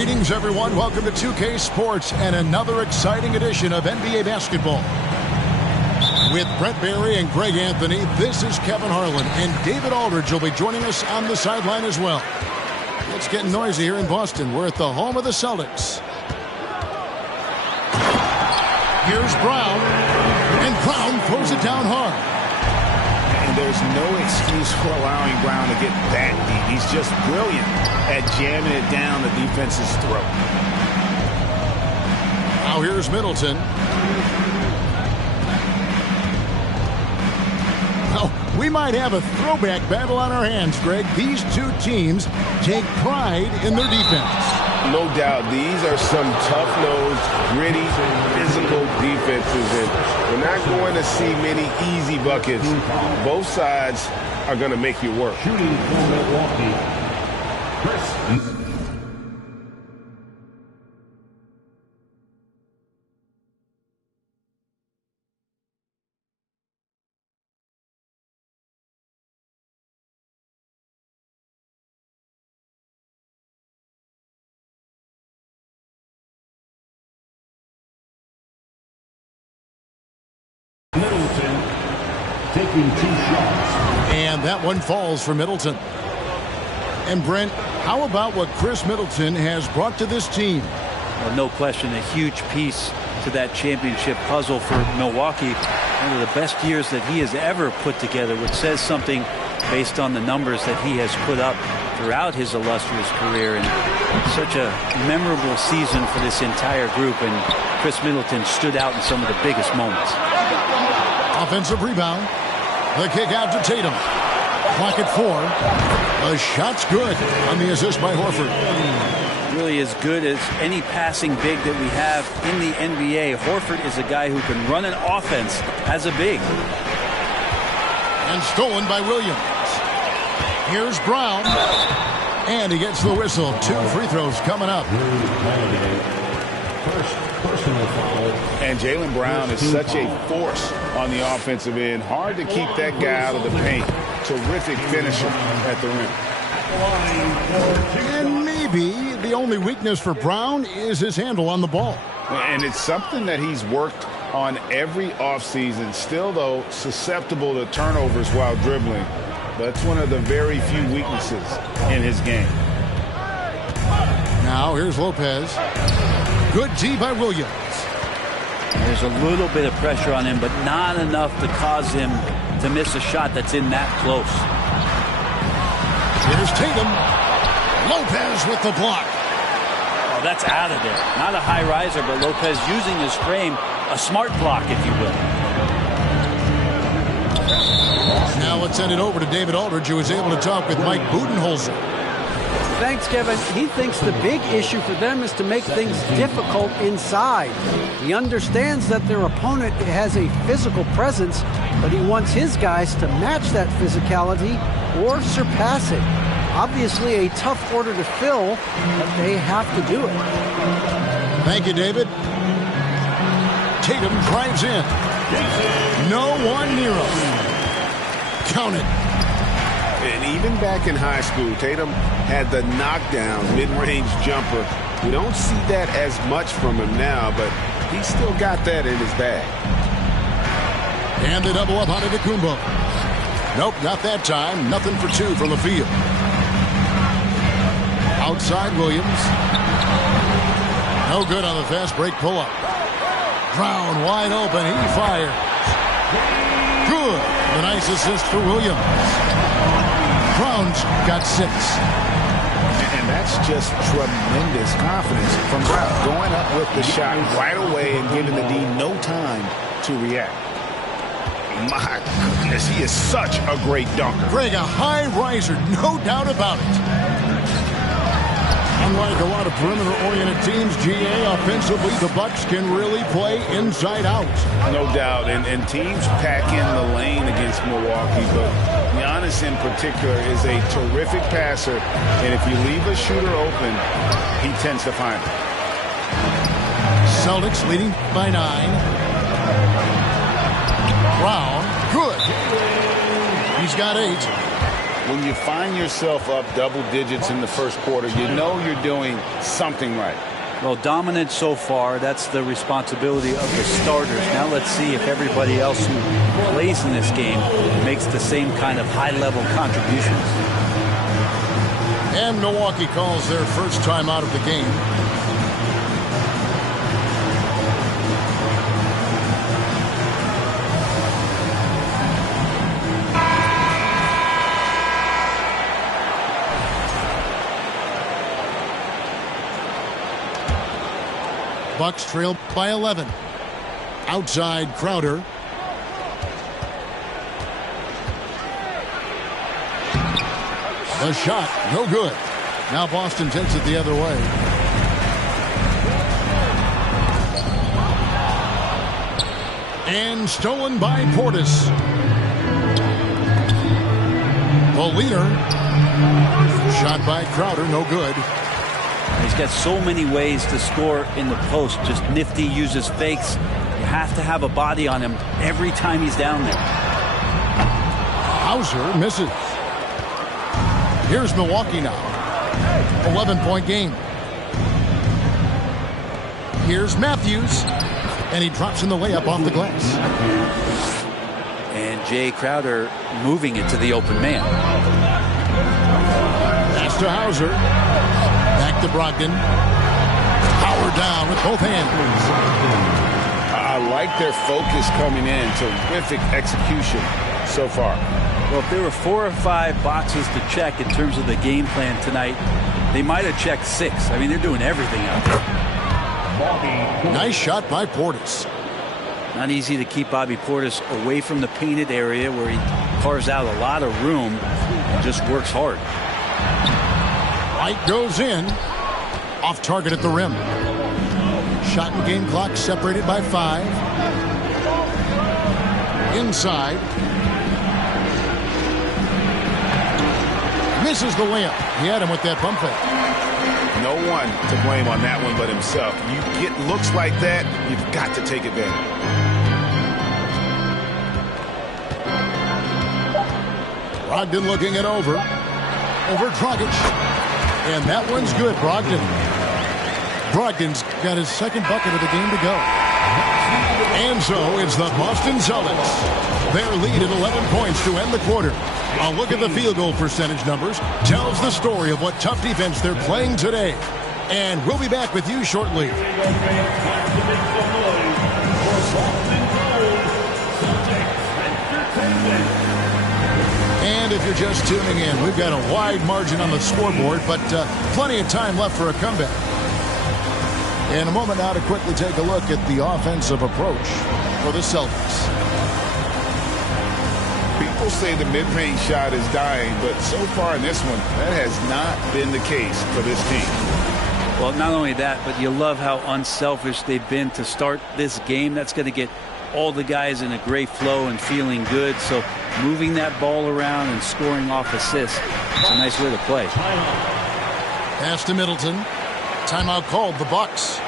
Greetings, everyone. Welcome to 2K Sports and another exciting edition of NBA basketball. With Brent Barry and Greg Anthony, this is Kevin Harlan, and David Aldridge will be joining us on the sideline as well. It's getting noisy here in Boston. We're at the home of the Celtics. Here's Brown, and Brown throws it down hard. And there's no excuse for allowing Brown to get that deep. He's just brilliant at jamming it down the defense's throat. Now here's Middleton. Oh, we might have a throwback battle on our hands, Greg. These two teams take pride in their defense. No doubt, these are some tough-nosed, gritty, physical defenses, and we're not going to see many easy buckets. Both sides are going to make you work. Shooting from Milwaukee, Chris. Middleton taking 2 shots. And that one falls for Middleton. And Brent, how about what Chris Middleton has brought to this team? Well, no question, a huge piece to that championship puzzle for Milwaukee. One of the best years that he has ever put together, which says something based on the numbers that he has put up throughout his illustrious career. And such a memorable season for this entire group. And Chris Middleton stood out in some of the biggest moments. Offensive rebound. The kick out to Tatum. Clock at 4. The shot's good on the assist by Horford. Really as good as any passing big that we have in the NBA. Horford is a guy who can run an offense as a big. And stolen by Williams. Here's Brown. And he gets the whistle. 2 free throws coming up. First personal foul. And Jaylen Brown is such a force on the offensive end. Hard to keep that guy out of the paint. Terrific finisher at the rim. And maybe the only weakness for Brown is his handle on the ball. And it's something that he's worked on every offseason. Still, though, susceptible to turnovers while dribbling. That's one of the very few weaknesses in his game. Now here's Lopez. Good D by Williams. There's a little bit of pressure on him, but not enough to cause him to miss a shot that's in that close. Here's Tatum. Lopez with the block. Oh, that's out of there. Not a high riser, but Lopez using his frame, a smart block, if you will. Now let's send it over to David Aldridge, who was able to talk with Mike Budenholzer. Thanks, Kevin. He thinks the big issue for them is to make things difficult inside. He understands that their opponent has a physical presence, but he wants his guys to match that physicality or surpass it. Obviously a tough order to fill, but they have to do it. Thank you, David. Tatum drives in. No one near him. Count it. And even back in high school, Tatum had the knockdown mid-range jumper. We don't see that as much from him now, but he's still got that in his bag. And they double up on Antetokounmpo. Nope, not that time. Nothing for 2 from the field. Outside Williams. No good on the fast break pull-up. Brown wide open. He fires. Good. The nice assist for Williams. Brown's got 6. And that's just tremendous confidence from Brown. Going up with the shot right away and giving the D no time to react. My goodness, he is such a great dunker. Greg, a high riser, no doubt about it. Unlike a lot of perimeter-oriented teams, GA, offensively, the Bucks can really play inside out. No doubt, and teams pack in the lane against Milwaukee, but Giannis in particular is a terrific passer, and if you leave a shooter open, he tends to find it. Celtics leading by 9. Brown, good. He's got 8. When you find yourself up double digits in the first quarter, you know you're doing something right. Well, dominant so far. That's the responsibility of the starters. Now let's see if everybody else who plays in this game makes the same kind of high-level contributions. And Milwaukee calls their first time out of the game. Bucks trail by 11. Outside Crowder. The shot, no good. Now Boston takes it the other way. And stolen by Portis. The leader. Shot by Crowder, no good. He's got so many ways to score in the post. Just nifty, uses fakes. You have to have a body on him every time he's down there. Hauser misses. Here's Milwaukee now. 11-point game. Here's Matthews. And he drops in the layup off the glass. And Jay Crowder moving it to the open man. Pass to Hauser. Back to Brogdon. Power down with both hands. I like their focus coming in. Terrific execution so far. Well, if there were 4 or 5 boxes to check in terms of the game plan tonight, they might have checked 6. I mean, they're doing everything out there. Nice shot by Portis. Not easy to keep Bobby Portis away from the painted area where he carves out a lot of room and just works hard. White goes in. Off target at the rim. Shot and game clock separated by 5. Inside. Misses the layup. He had him with that bump fake. No one to blame on that one but himself. You get looks like that, you've got to take advantage. Brogdon looking it over. Over Dragic. And that one's good, Brogdon. Brogdon's got his second bucket of the game to go. And so it's the Boston Celtics. Their lead at 11 points to end the quarter. A look at the field goal percentage numbers tells the story of what tough defense they're playing today. And we'll be back with you shortly. And if you're just tuning in, we've got a wide margin on the scoreboard, but plenty of time left for a comeback. In a moment now to quickly take a look at the offensive approach for the Celtics. People say the mid-range shot is dying, but so far in this one, that has not been the case for this team. Well, not only that, but you love how unselfish they've been to start this game. That's going to get all the guys in a great flow and feeling good. So moving that ball around and scoring off assists, it's a nice way to play. Pass to Middleton. Timeout called, the Bucks.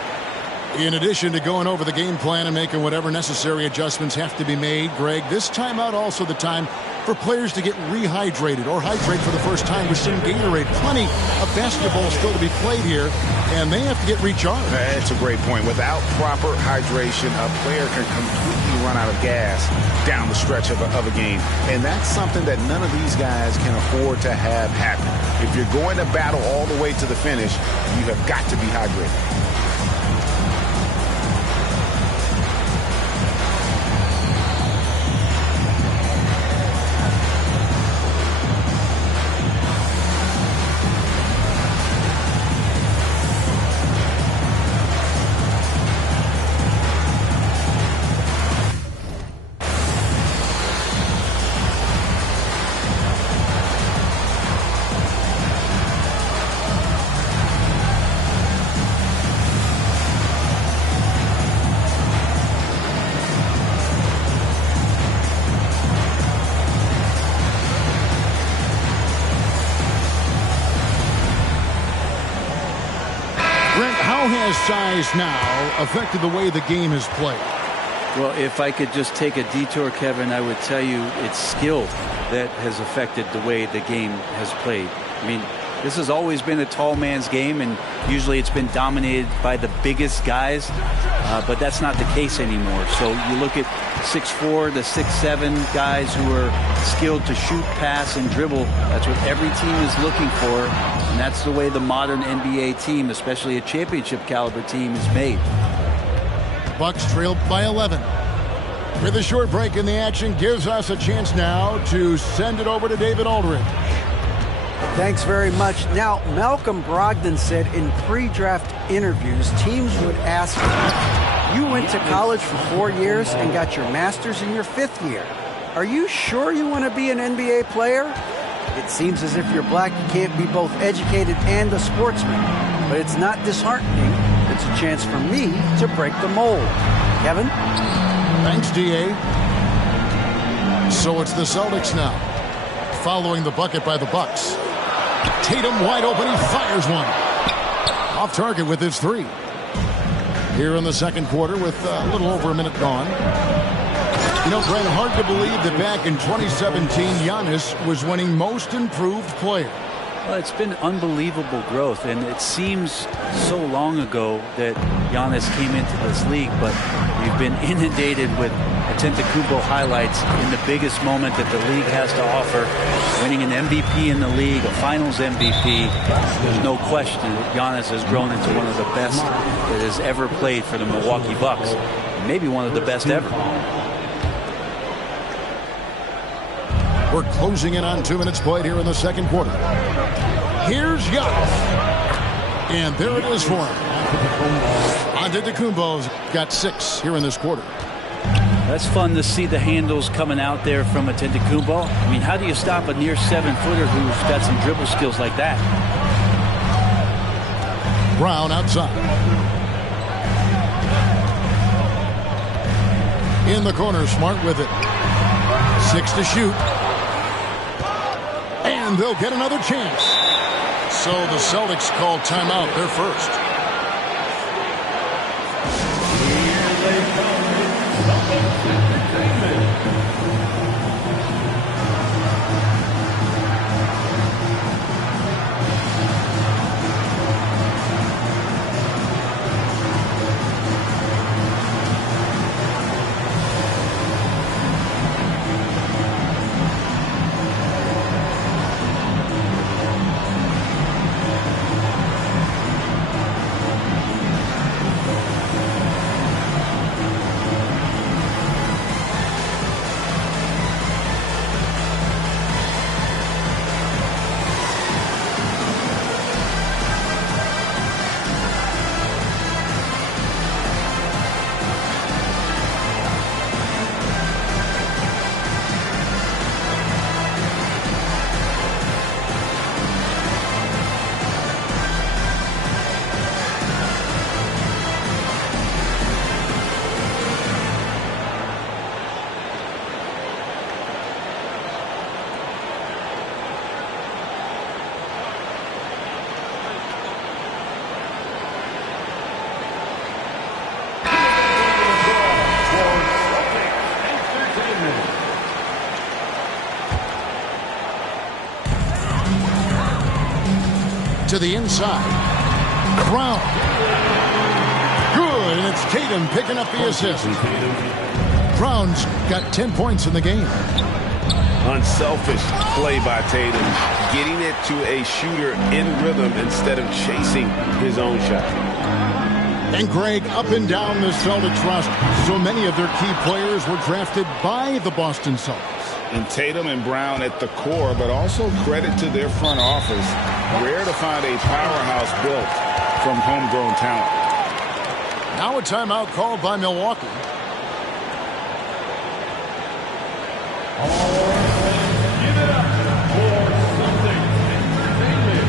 In addition to going over the game plan and making whatever necessary adjustments have to be made, Greg, this timeout also the time for players to get rehydrated or hydrate for the first time with some Gatorade. Plenty of basketball still to be played here, and they have to get recharged. That's a great point. Without proper hydration, a player can completely run out of gas down the stretch of a game. And that's something that none of these guys can afford to have happen. If you're going to battle all the way to the finish, you have got to be hydrated. How has size now affected the way the game is played? Well, if I could just take a detour, Kevin, I would tell you it's skill that has affected the way the game has played. I mean, this has always been a tall man's game, and usually it's been dominated by the biggest guys, but that's not the case anymore. So you look at 6'4" to 6'7" guys who are skilled to shoot, pass, and dribble. That's what every team is looking for, and that's the way the modern NBA team, especially a championship caliber team, is made. Bucks trailed by 11. With a short break in the action, gives us a chance now to send it over to David Aldridge. Thanks very much. Now, Malcolm Brogdon said in pre-draft interviews, teams would ask him, you went to college for 4 years and got your master's in your 5th year. Are you sure you want to be an NBA player? It seems as if you're black, you can't be both educated and a sportsman. But it's not disheartening. It's a chance for me to break the mold. Kevin? Thanks, D.A. So it's the Celtics now, following the bucket by the Bucks. Tatum wide open, he fires one. Off target with his 3. Here in the second quarter with a little over a minute gone. You know, Brent, hard to believe that back in 2017, Giannis was winning Most Improved Player. Well, it's been unbelievable growth, and it seems so long ago that Giannis came into this league, but we've been inundated with Antetokounmpo highlights in the biggest moment that the league has to offer, winning an MVP in the league, a Finals MVP. There's no question that Giannis has grown into one of the best that has ever played for the Milwaukee Bucks, maybe one of the best ever. We're closing in on 2 minutes played here in the second quarter. Here's Giannis. And there it is for him. Antetokounmpo's got 6 here in this quarter. That's fun to see the handles coming out there from Antetokounmpo. I mean, how do you stop a near 7-footer who's got some dribble skills like that? Brown outside. In the corner, Smart with it. 6 to shoot. And they'll get another chance. So the Celtics call timeout, their first. To the inside. Brown. Good, and it's Tatum picking up the assist. Brown's got 10 points in the game. Unselfish play by Tatum, getting it to a shooter in rhythm instead of chasing his own shot. And Greg, up and down the Celtics roster, so many of their key players were drafted by the Boston Celtics. And Tatum and Brown at the core, but also credit to their front office. Rare to find a powerhouse built from homegrown talent. Now a timeout called by Milwaukee. Give it up for Celtics Entertainment.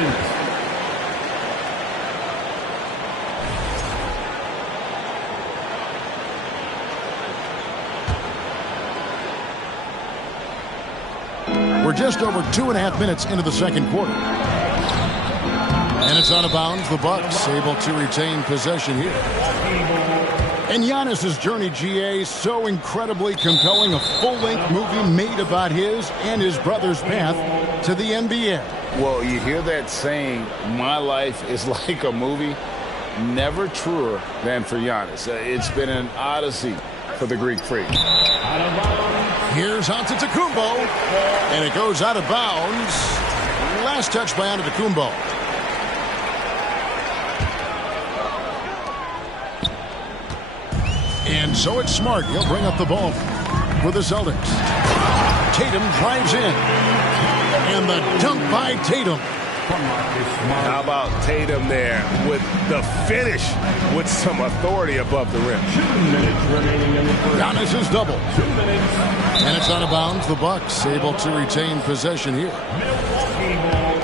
defense. We're just over 2.5 minutes into the second quarter. And it's out of bounds. The Bucks able to retain possession here. And Giannis's journey, GA, so incredibly compelling. A full-length movie made about his and his brother's path to the NBA. Well, you hear that saying, my life is like a movie. Never truer than for Giannis. It's been an odyssey for the Greek freak. Here's Antetokounmpo, and it goes out of bounds. Last touch by Antetokounmpo. And so it's Smart. He'll bring up the ball for the Celtics. Tatum drives in. And the dunk by Tatum. How about Tatum there with the finish with some authority above the rim. 2 minutes remaining in the first. Giannis is double. 2 minutes. And it's out of bounds. The Bucks able to retain possession here. Milwaukee ball.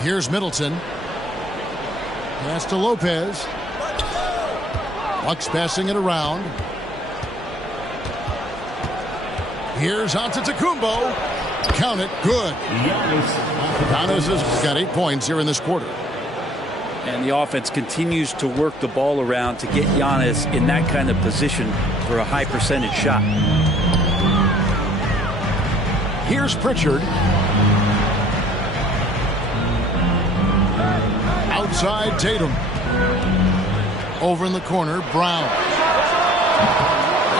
Here's Middleton. Pass to Lopez. Bucks passing it around. Here's Antetokounmpo. Count it. Good. Giannis has got 8 points here in this quarter. And the offense continues to work the ball around to get Giannis in that kind of position for a high percentage shot. Here's Pritchard. Outside Tatum. Over in the corner, Brown.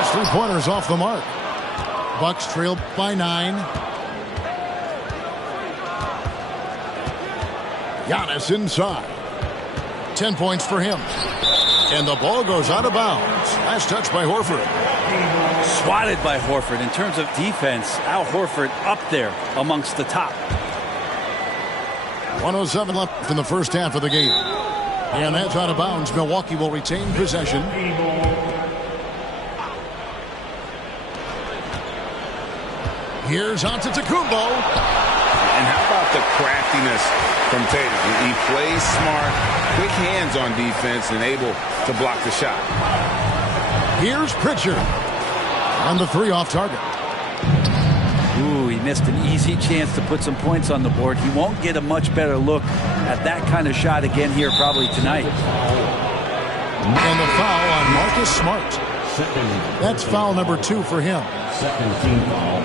His three-pointers off the mark. Bucks trail by 9. Giannis inside. 10 points for him. And the ball goes out of bounds. Last touch by Horford. Swatted by Horford. In terms of defense, Al Horford up there amongst the top. 1:07 left in the first half of the game. And that's out of bounds. Milwaukee will retain possession. Here's Antetokounmpo. And how about the craftiness from Tatum? He plays smart, quick hands on defense, and able to block the shot. Here's Pritchard. On the 3 off target. Ooh, he missed an easy chance to put some points on the board. He won't get a much better look at that kind of shot again here probably tonight. And the foul on Marcus Smart. That's foul number 2 for him. Second team foul.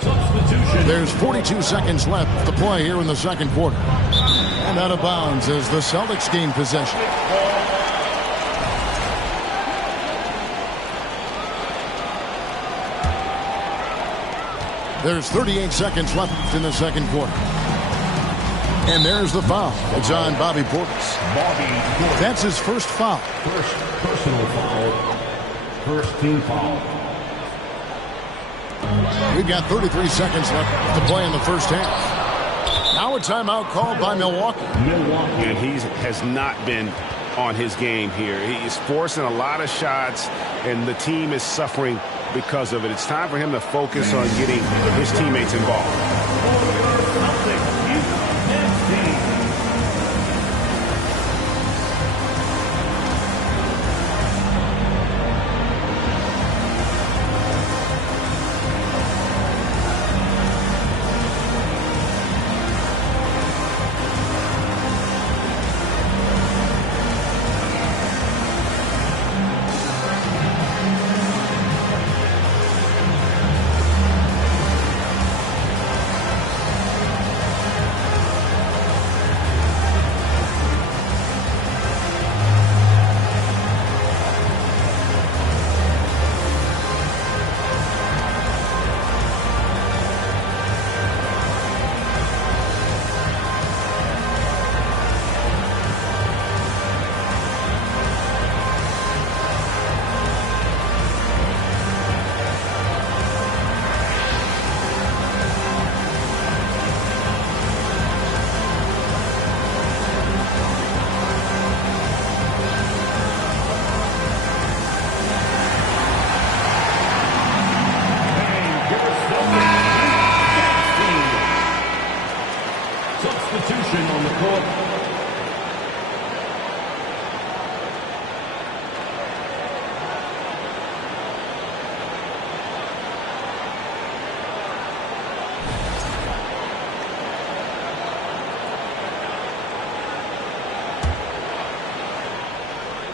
Substitution. There's 42 seconds left to play here in the second quarter. And out of bounds as the Celtics gain possession. There's 38 seconds left in the second quarter. And there's the foul. It's on Bobby Portis. That's his first foul. First personal foul. First team foul. We've got 33 seconds left to play in the first half. Now a timeout called by Milwaukee. And he has not been on his game here. He's forcing a lot of shots, and the team is suffering because of it. It's time for him to focus on getting his teammates involved.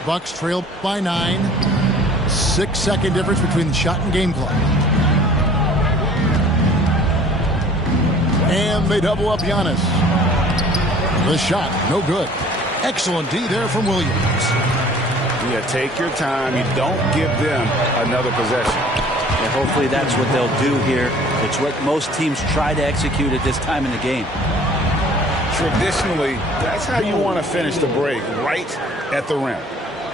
Bucks trail by 9. 6-second difference between the shot and game clock. And they double up Giannis. The shot, no good. Excellent D there from Williams. Yeah, take your time. You don't give them another possession. And hopefully that's what they'll do here. It's what most teams try to execute at this time in the game. Traditionally, that's how you want to finish the break, right at the rim.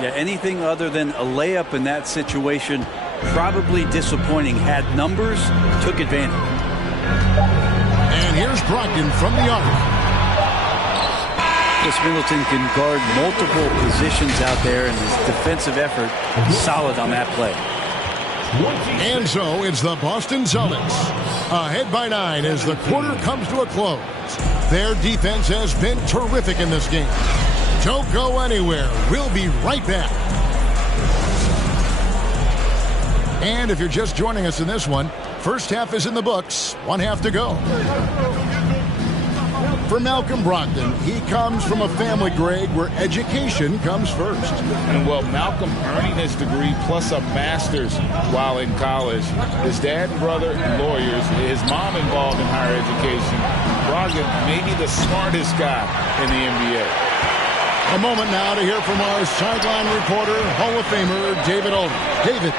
Yeah, anything other than a layup in that situation, probably disappointing. Had numbers, took advantage. And here's Brogdon from the arc. Chris Middleton can guard multiple positions out there, and his defensive effort solid on that play. And so it's the Boston Celtics ahead by 9 as the quarter comes to a close. Their defense has been terrific in this game. Don't go anywhere. We'll be right back. And if you're just joining us in this one, first half is in the books. 1 half to go. For Malcolm Brogdon, he comes from a family, Greg, where education comes first. And well, Malcolm earning his degree plus a master's while in college. His dad and brother lawyers, his mom involved in higher education. Brogdon maybe the smartest guy in the NBA. A moment now to hear from our sideline reporter, Hall of Famer David Aldridge. David.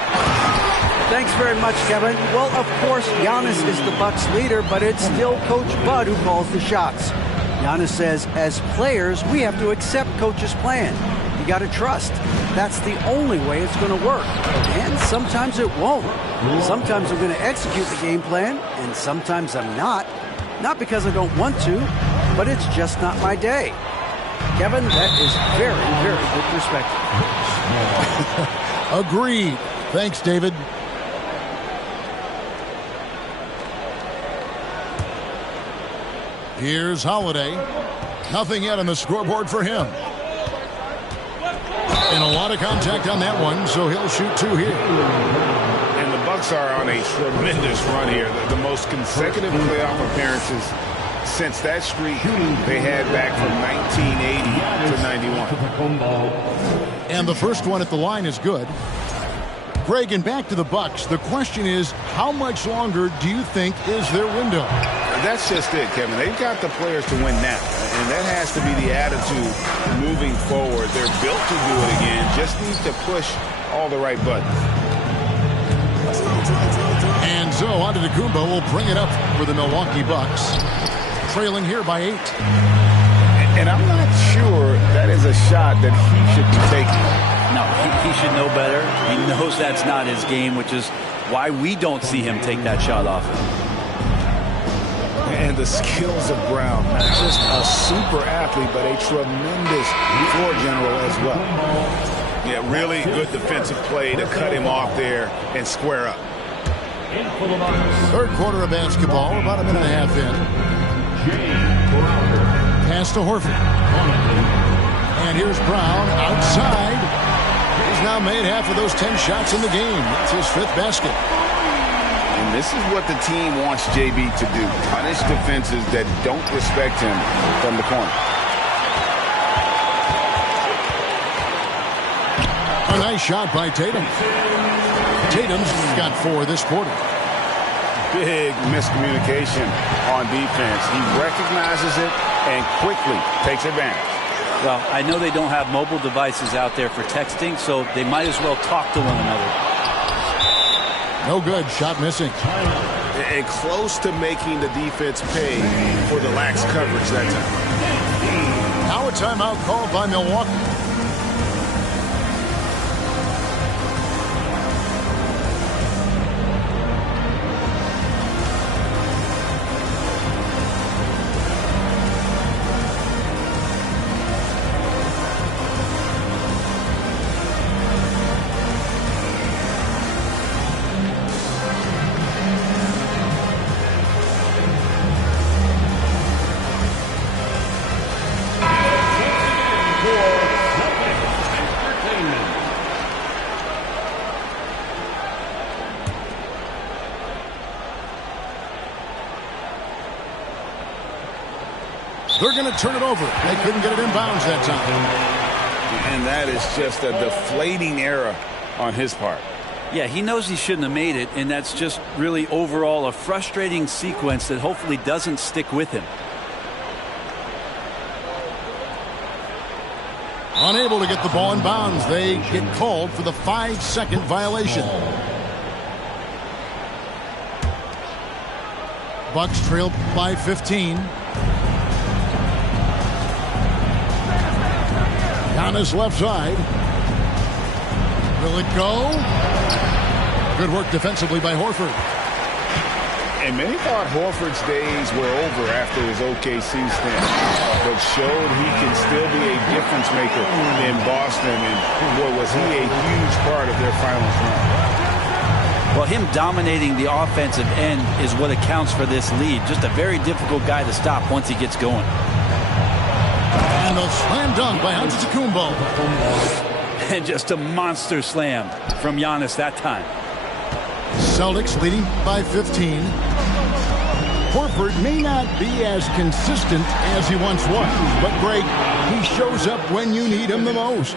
Thanks very much, Kevin. Well, of course, Giannis is the Bucks leader, but it's still Coach Bud who calls the shots. Giannis says, as players, we have to accept Coach's plan. You got to trust. That's the only way it's going to work. And sometimes it won't. Sometimes I'm going to execute the game plan, and sometimes I'm not. Not because I don't want to, but it's just not my day. Kevin, that is very, very good perspective. Agreed. Thanks, David. Here's Holiday. Nothing yet on the scoreboard for him. And a lot of contact on that one, so he'll shoot 2 here. And the Bucks are on a tremendous run here. The most consecutive playoff appearances since that streak they had back from 1980 to 91. And the first one at the line is good. Greg, and back to the Bucks. The question is, how much longer do you think is their window? That's just it, Kevin. They've got the players to win now, and that has to be the attitude moving forward. They're built to do it again. Just need to push all the right buttons. And so Antetokounmpo will bring it up for the Milwaukee Bucks, trailing here by 8. And I'm not sure that is a shot that he should be taking. No, he should know better. He knows that's not his game, which is why we don't see him take that shot off. And the skills of Brown, not just a super athlete, but a tremendous floor general as well. Yeah, really good defensive play to cut him off there and square up. Third quarter of basketball, about a minute and a half in. Pass to Horford. And here's Brown outside. He's now made half of those 10 shots in the game. That's his 5th basket. And this is what the team wants JB to do. Punish defenses that don't respect him from the corner. A nice shot by Tatum. Tatum's got 4 this quarter. Big miscommunication on defense. He recognizes it and quickly takes advantage. Well, I know they don't have mobile devices out there for texting, so they might as well talk to one another. No good. Shot missing. And close to making the defense pay for the lax coverage that time. Now a timeout called by Milwaukee. They're going to turn it over. They couldn't get it in bounds that time. And that is just a deflating error on his part. Yeah, he knows he shouldn't have made it, and that's just really overall a frustrating sequence that hopefully doesn't stick with him. Unable to get the ball in bounds. They get called for the 5-second violation. Bucks trail by 15. Giannis left side. Will it go? Good work defensively by Horford. And many thought Horford's days were over after his OKC stint, but showed he can still be a difference maker in Boston, and boy, was he a huge part of their finals run. Well, him dominating the offensive end is what accounts for this lead. Just a very difficult guy to stop once he gets going. And a slam dunk by Antetokounmpo. And just a monster slam from Giannis that time. Celtics leading by 15. Horford may not be as consistent as he once was, but Greg, he shows up when you need him the most.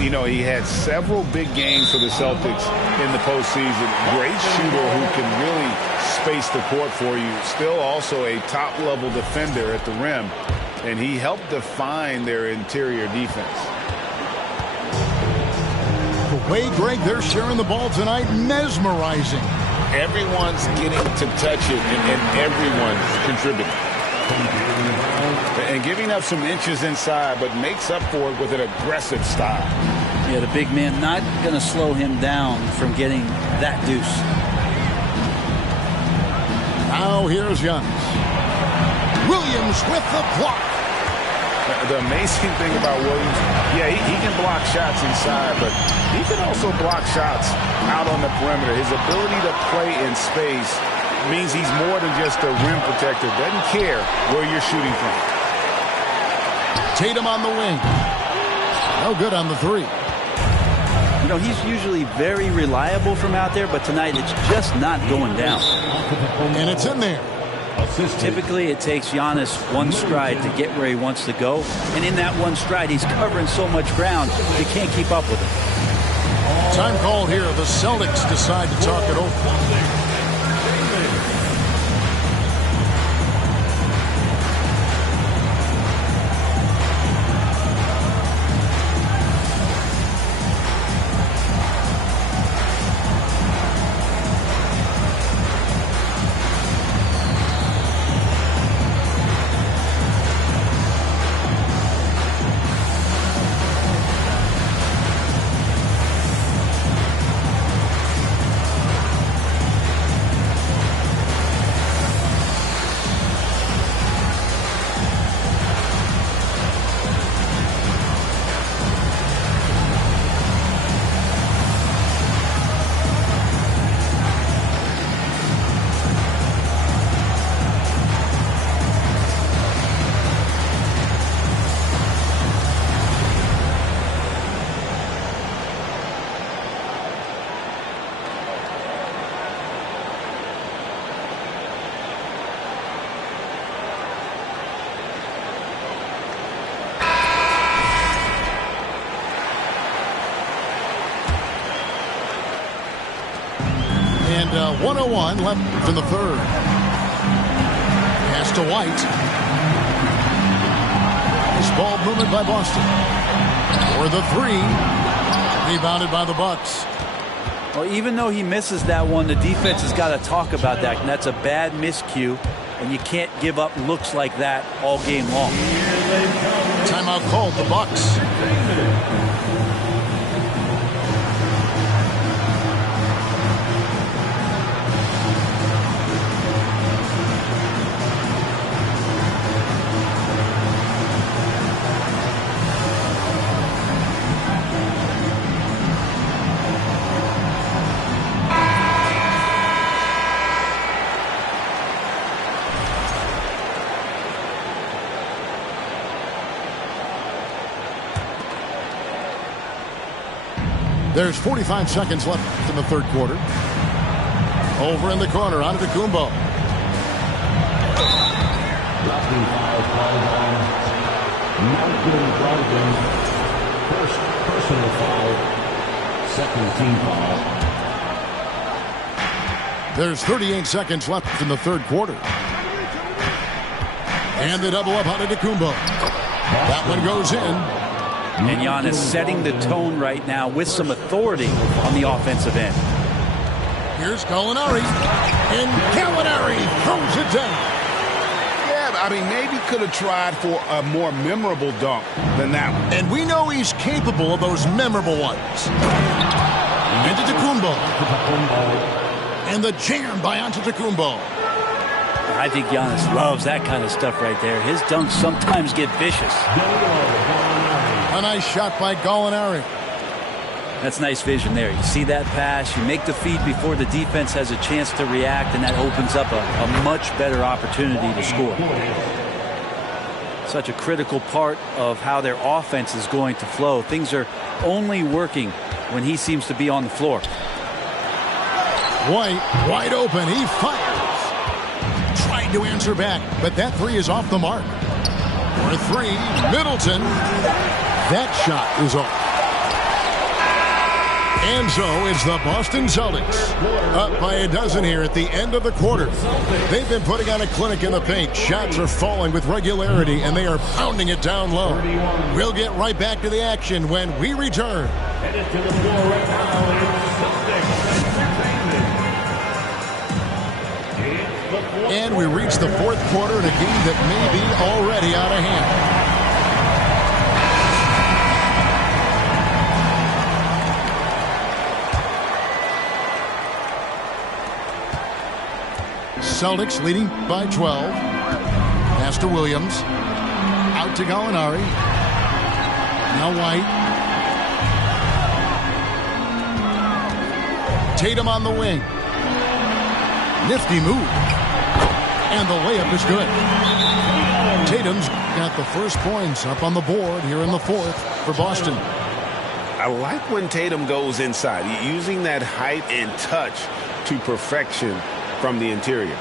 You know, he had several big games for the Celtics in the postseason. Great shooter who can really space the court for you. Still also a top-level defender at the rim, and he helped define their interior defense. The way, Greg, they're sharing the ball tonight, mesmerizing. Everyone's getting to touch it, and everyone's contributing. And giving up some inches inside, but makes up for it with an aggressive style. Yeah, the big man not going to slow him down from getting that deuce. Now here's Giannis. Williams with the block. The amazing thing about Williams, yeah, he can block shots inside, but he can also block shots out on the perimeter. His ability to play in space means he's more than just a rim protector. Doesn't care where you're shooting from. Tatum on the wing. No good on the three. You know, he's usually very reliable from out there, but tonight it's just not going down. And it's in there. Typically, it takes Giannis one stride to get where he wants to go. And in that one stride, he's covering so much ground, you can't keep up with him. Time called here. The Celtics decide to talk it over. And 1:01 left in the third. Pass to White. Nice ball movement by Boston. For the three. Rebounded by the Bucks. Well, even though he misses that one, the defense has got to talk about that. And that's a bad miscue. And you can't give up looks like that all game long. Timeout called, the Bucks. There's 45 seconds left in the third quarter. Over in the corner, Antetokounmpo. First personal foul. Second team foul. There's 38 seconds left in the third quarter. And the double up on Antetokounmpo. That one goes in. And Giannis setting the tone right now with some authority on the offensive end. Here's Gallinari. And Gallinari throws it down. Yeah, I mean, maybe could have tried for a more memorable dunk than that one. And we know he's capable of those memorable ones. Antetokounmpo. And the jam by Antetokounmpo. I think Giannis loves that kind of stuff right there. His dunks sometimes get vicious. A nice shot by Gallinari. That's nice vision there. You see that pass, you make the feed before the defense has a chance to react, and that opens up a much better opportunity to score. Such a critical part of how their offense is going to flow. Things are only working when he seems to be on the floor. White, wide open. He fires. Tried to answer back, but that three is off the mark. For three, Middleton. That shot is off. And so it's the Boston Celtics up by a dozen here at the end of the quarter. They've been putting on a clinic in the paint. Shots are falling with regularity, and they are pounding it down low. We'll get right back to the action when we return. Headed to the floor right now is Celtics Entertainment. And we reach the fourth quarter in a game that may be already out of hand. Celtics leading by 12. Pass to Williams. Out to Gallinari. Now White. Tatum on the wing. Nifty move. And the layup is good. Tatum's got the first points up on the board here in the fourth for Boston. I like when Tatum goes inside, using that height and touch to perfection from the interior.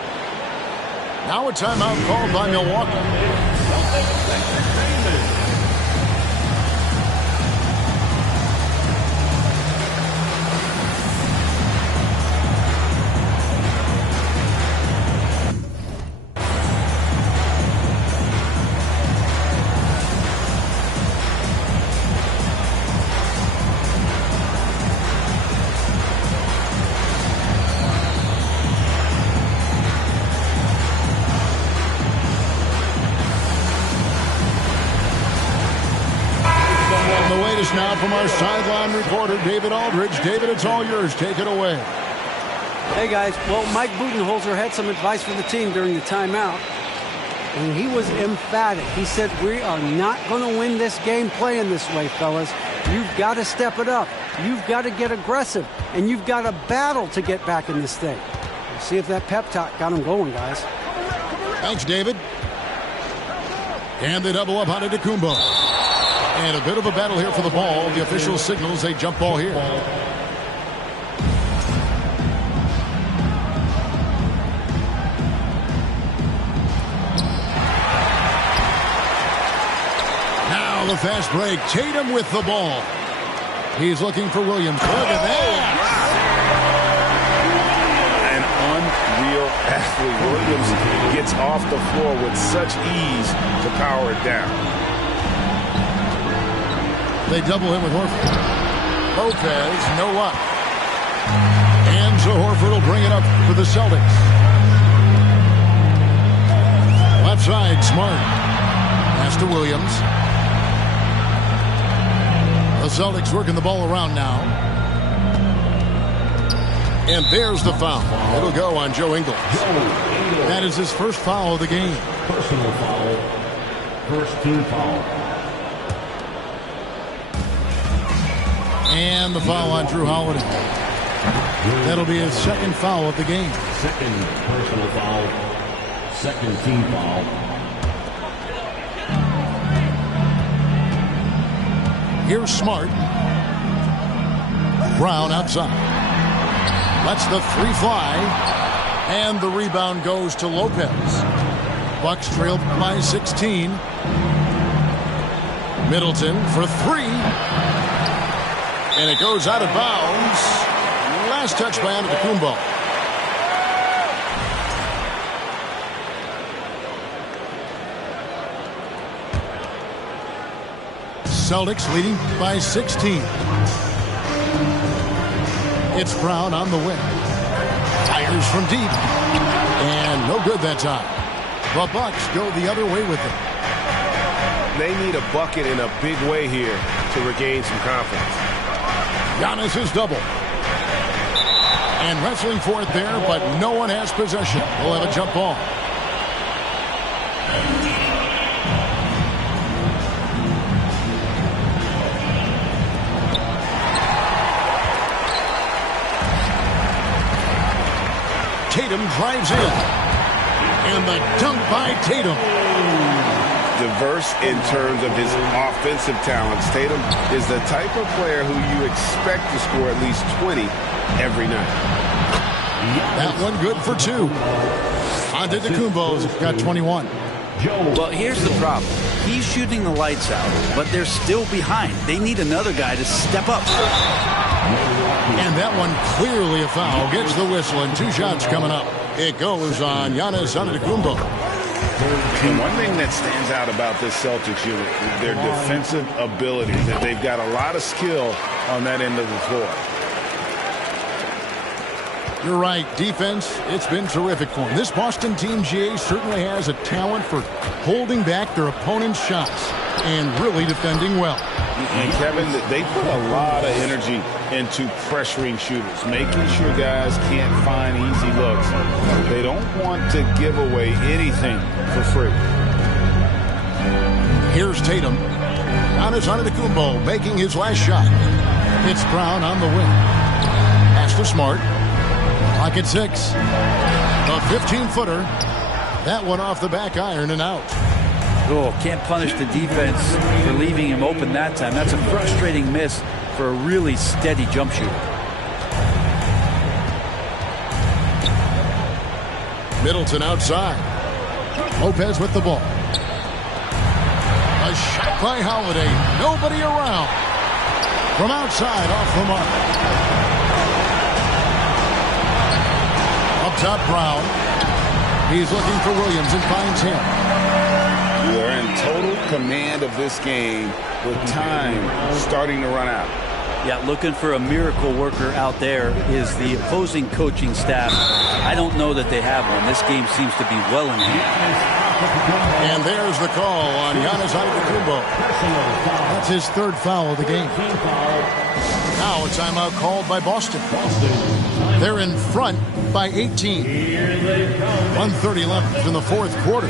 Now a timeout called by Milwaukee. Now from our sideline reporter, David Aldridge. David, it's all yours. Take it away. Hey, guys. Well, Mike Budenholzer had some advice for the team during the timeout, and he was emphatic. He said, we are not going to win this game playing this way, fellas. You've got to step it up. You've got to get aggressive, and you've got to battle to get back in this thing. We'll see if that pep talk got him going, guys. Thanks, David. And they double up on Antetokounmpo. And a bit of a battle here for the ball. The official signals a jump ball here. Now the fast break. Tatum with the ball. He's looking for Williams. Look at that. An unreal athlete. Williams gets off the floor with such ease to power it down. They double him with Horford. Lopez, no luck. And so Horford will bring it up for the Celtics. Left side, Smart. Pass to Williams. The Celtics working the ball around now. And there's the foul. It'll go on Joe Ingles. That is his first foul of the game. Personal foul. First team foul. And the foul on Drew Holiday. That'll be his second foul of the game. Second personal foul. Second team foul. Here's Smart. Brown outside. Lets the three fly. And the rebound goes to Lopez. Bucks trailed by 16. Middleton for three. And it goes out of bounds. Last touch by Antetokounmpo. Celtics leading by 16. It's Brown on the wing. Fires from deep. And no good that time. The Bucks go the other way with it. They need a bucket in a big way here to regain some confidence. Giannis is double. And wrestling for it there, but no one has possession. We'll have a jump ball. Tatum drives in. And the dunk by Tatum. Diverse in terms of his offensive talents. Tatum is the type of player who you expect to score at least 20 every night. That one good for 2. Antetokounmpo's got 21. Well, here's the problem. He's shooting the lights out, but they're still behind. They need another guy to step up. And that one clearly a foul. Gets the whistle, and 2 shots coming up. It goes on Giannis Antetokounmpo. And one thing that stands out about this Celtics unit is their defensive ability. That they've got a lot of skill on that end of the floor. You're right. Defense, it's been terrific for them. This Boston team, GA, certainly has a talent for holding back their opponent's shots and really defending well. And Kevin, they put a lot of energy into pressuring shooters, making sure guys can't find easy looks. They don't want to give away anything for free. Here's Tatum. Giannis Antetokounmpo making his last shot. It's Brown on the wing. Pass to Smart. Clock at 6. A 15-footer. That one off the back iron and out. Oh, can't punish the defense for leaving him open that time. That's a frustrating miss for a really steady jump shooter. Middleton outside. Lopez with the ball. A shot by Holiday. Nobody around. From outside, off the mark. Up top, Brown. He's looking for Williams and finds him. They're in total command of this game with time starting to run out. Yeah, looking for a miracle worker out there is the opposing coaching staff. I don't know that they have one. This game seems to be well in hand. And there's the call on Giannis Antetokounmpo. That's his 3rd foul of the game. Now a timeout called by Boston. They're in front by 18. 1:30 left in the 4th quarter.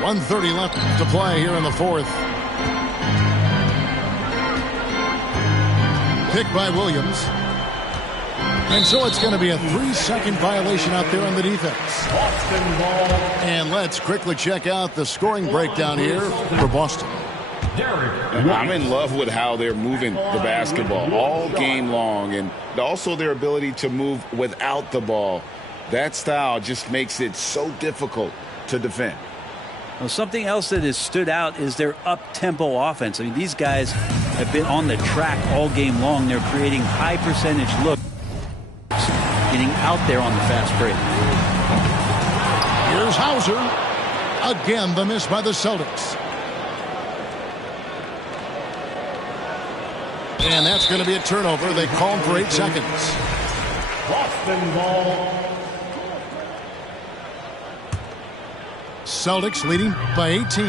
.130 left to play here in the 4th. Pick by Williams. And so it's going to be a 3-second violation out there on the defense. And let's quickly check out the scoring breakdown here for Boston. I'm in love with how they're moving the basketball all game long, and also their ability to move without the ball. That style just makes it so difficult to defend. Well, something else that has stood out is their up-tempo offense. I mean, these guys have been on the track all game long. They're creating high-percentage looks, getting out there on the fast break. Here's Hauser. Again, the miss by the Celtics. And that's going to be a turnover. They call him for 8 seconds. Boston ball. Celtics leading by 18.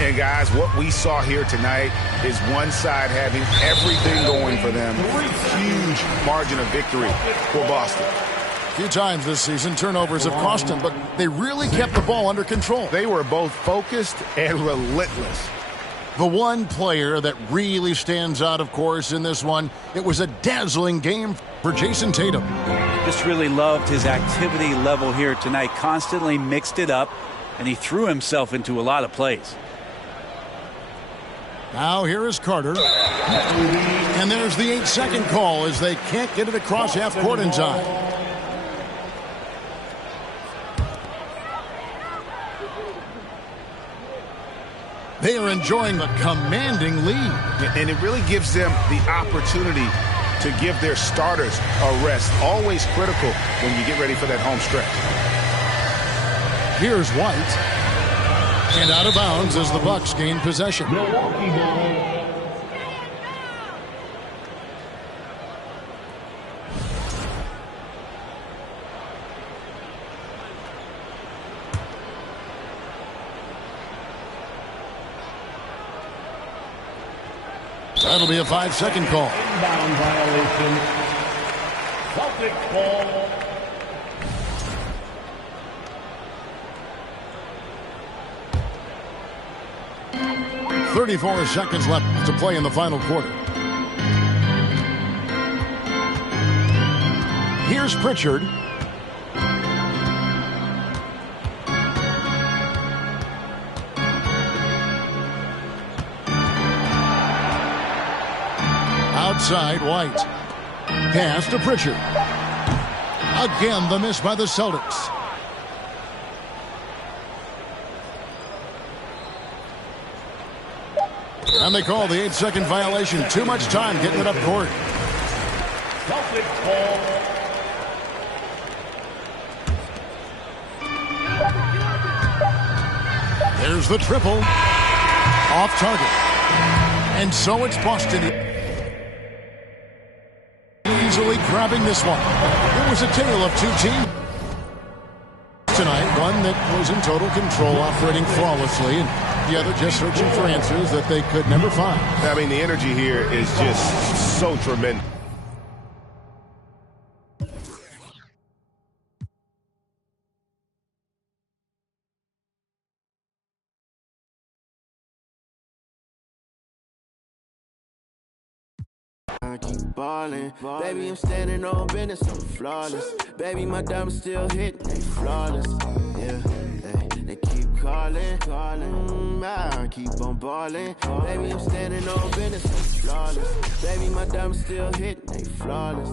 And guys, what we saw here tonight is one side having everything going for them. Huge margin of victory for Boston. A few times this season, turnovers have cost them, but they really kept the ball under control. They were both focused and relentless. The one player that really stands out, of course, in this one, it was a dazzling game for Jason Tatum. Just really loved his activity level here tonight. Constantly mixed it up, and he threw himself into a lot of plays. Now here is Carter. And there's the 8-second call as they can't get it across half court in time. They are enjoying a commanding lead. And it really gives them the opportunity to give their starters a rest. Always critical when you get ready for that home stretch. Here's White. And out of bounds as the Bucks gain possession. Milwaukee ball. That'll be a 5-second call. Inbound violation. Celtic ball. .34 seconds left to play in the final quarter. Here's Pritchard. Outside, White. Pass to Pritchard. Again, the miss by the Celtics. And they call the 8-second violation. Too much time getting it up court. Celtic ball. There's the triple. Off target. And so it's Boston easily grabbing this one. It was a tale of two teams tonight. One that was in total control, operating flawlessly, and the other just searching for answers that they could never find. I mean, the energy here is just so tremendous. I keep ballin', baby, I'm standing on business, I'm flawless. Baby, my diamonds still hit, they flawless. Yeah, they keep calling. I keep on ballin', baby, I'm standing on business, I'm flawless. Baby, my diamonds still hit, they flawless.